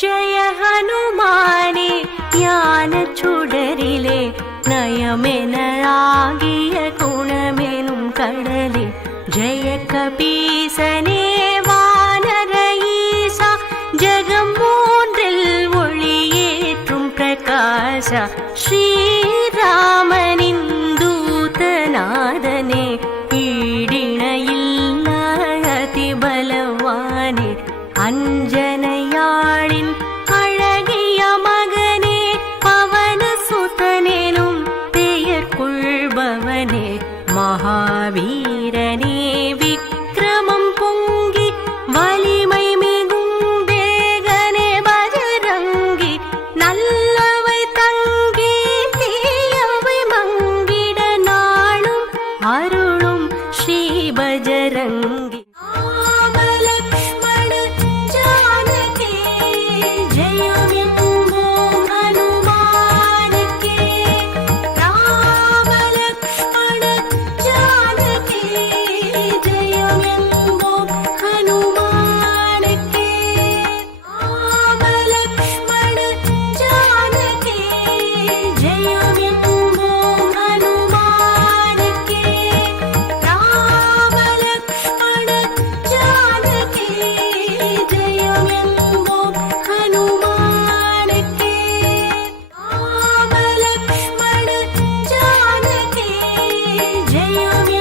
जय हनुमाने ज्ञान चुडरिले नयमेन आगिय गुणमेनुम कडले जय कपीसने वानर ईसा जगम मून्றில் ஒளியேற்றும் பிரகாச ஸ்ரீராமனின் தூதநாதனே ஈடிணையில்ல அதிபலவானே அஞ்சனையாளின் அழகிய மகனே பவனசுதனெனும் பெயர் கொள்பவனே மகாவீரனே விக்ரமம் பொங்கி வலிமை மிகும் வேகனே பஜரங்கி நல்லவை தங்கி தீயவை மங்கிட நாளும் அருளும் ஸ்ரீ பஜரங்கி जय